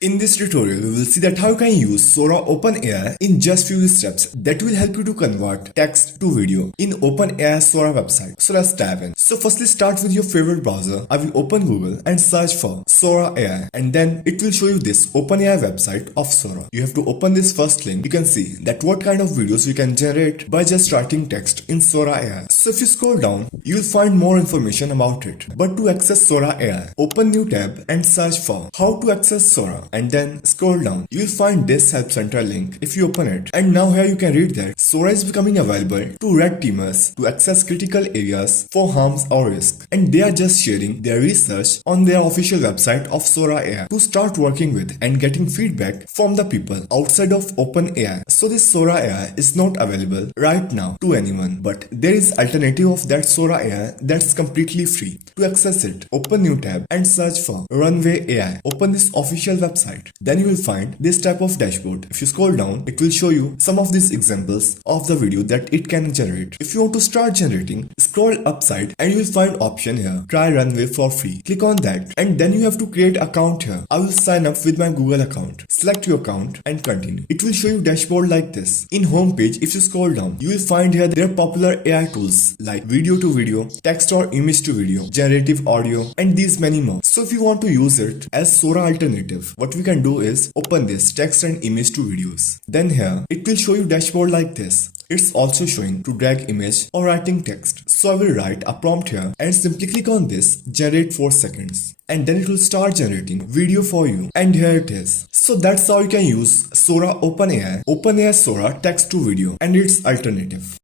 In this tutorial, we will see that how you can use Sora OpenAI in just few steps that will help you to convert text to video in OpenAI Sora website. So let's dive in. So firstly, start with your favorite browser. I will open Google and search for Sora AI, and then it will show you this OpenAI website of Sora. You have to open this first link. You can see that what kind of videos you can generate by just writing text in Sora AI. So if you scroll down, you will find more information about it. But to access Sora AI, open new tab and search for how to access Sora. And then scroll down. You will find this help center link if you open it. And now here you can read that Sora is becoming available to red teamers to access critical areas for harms or risk. And they are just sharing their research on their official website of Sora AI to start working with and getting feedback from the people outside of OpenAI. So this Sora AI is not available right now to anyone, but there is alternative of that Sora AI that's completely free. To access it, open new tab and search for Runway AI. Open this official website. Then you will find this type of dashboard. If you scroll down, it will show you some of these examples of the video that it can generate. If you want to start generating, scroll upside and you will find option here, try Runway for free. Click on that and then you have to create account here. I will sign up with my Google account. Select your account and continue. It will show you dashboard like this. In home page, if you scroll down, you will find here their popular AI tools like video to video, text or image to video, generative audio, and these many more. So if you want to use it as Sora alternative, what we can do is open this text and image to videos. Then here it will show you dashboard like this. It's also showing to drag image or writing text. So I will write a prompt here and simply click on this, generate 4 seconds. And then it will start generating video for you. And here it is. So that's how you can use Sora OpenAI Sora text to video and its alternative.